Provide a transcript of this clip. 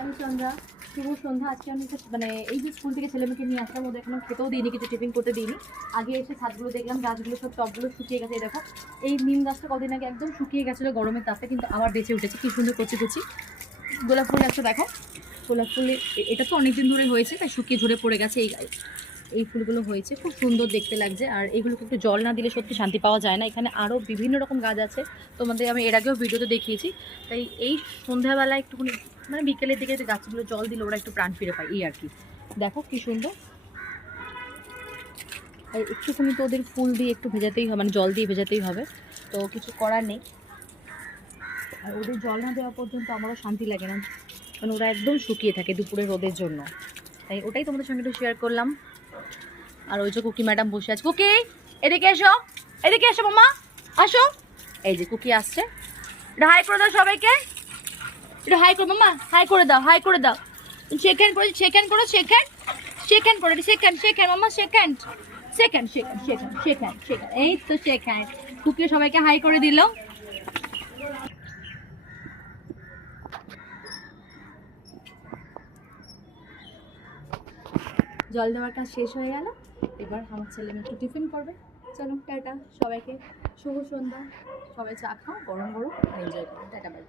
আমি সন্ধ্যা, শুভ সন্ধ্যা। আজকে আমি মানে এই যে স্কুল থেকে ছেলেমেয়েকে নিয়ে আসলাম, ওদের এখনো খেতেও দিইনি, কিছু টিফিন করতে দিইনি। আগে এসে ছাদগুলো দেখলাম, গাছগুলো সব টবগুলো শুকিয়ে গেছে। দেখো এই নিম গাছটা কদিন আগে একদম শুকিয়ে গেছিলো গরমের তাপে, কিন্তু আবার বেঁচে উঠেছে। কি সুন্দর কচি কচি গোলাপ ফুল গাছটা দেখো। গোলাপ ফুল এটা তো অনেকদিন ধরে হয়েছে, তাই শুকিয়ে ঝরে পড়ে গেছে। এই ফুলগুলো হয়েছে, খুব সুন্দর দেখতে লাগছে। আর এগুলোকে একটু জল না দিলে সত্যি শান্তি পাওয়া যায় না। এখানে আরও বিভিন্ন রকম গাছ আছে, তোমাদের আমি এর আগেও ভিডিওতে দেখিয়েছি। তাই এই সন্ধ্যাবেলা একটুখানি মানে বিকেলের দিকে গাছগুলো জল দিলে ওরা একটু প্রাণ ফিরে পায়, এই আর কি। দেখো কি সুন্দর। আর একটুখানি তো ওদের ফুল দিয়ে একটু ভেজাতেই হবে, মানে জল দিয়ে ভেজাতেই হবে, তো কিছু করার নেই। আর ওদের জল না দেওয়া পর্যন্ত আমারও শান্তি লাগে না, কারণ ওরা একদম শুকিয়ে থাকে দুপুরে রোদের জন্য। তাই ওটাই তোমাদের সঙ্গে একটু শেয়ার করলাম। আর ওই যে কুকি ম্যাডাম বসে আছে। কুকি এদিকে এসো, এদিকে এসো মামা, আসো। এই যে কুকি আসছে, এটা হাই করে দাও সবাইকে, এটা হাই করো মামা, হাই করে দাও, হাই করে দাও। সেকেন্ড করে, সেকেন্ড করো, সেকেন্ড সেকেন্ড করে, সেকেন্ড সেকেন্ড মামা, second second second second second second, এই তো সেকেন্ড। কুকি সবাইকে হাই করে দিল। জল দেওয়ার কাজ শেষ হয়ে গেল, এবার আমার ছেলে মেয়ে একটু টিফিন করবে। চলো টাটা সবাইকে, শুভ সন্ধ্যা। সবাই চা খাও গরম গরম, এনজয় করো। Tata bye.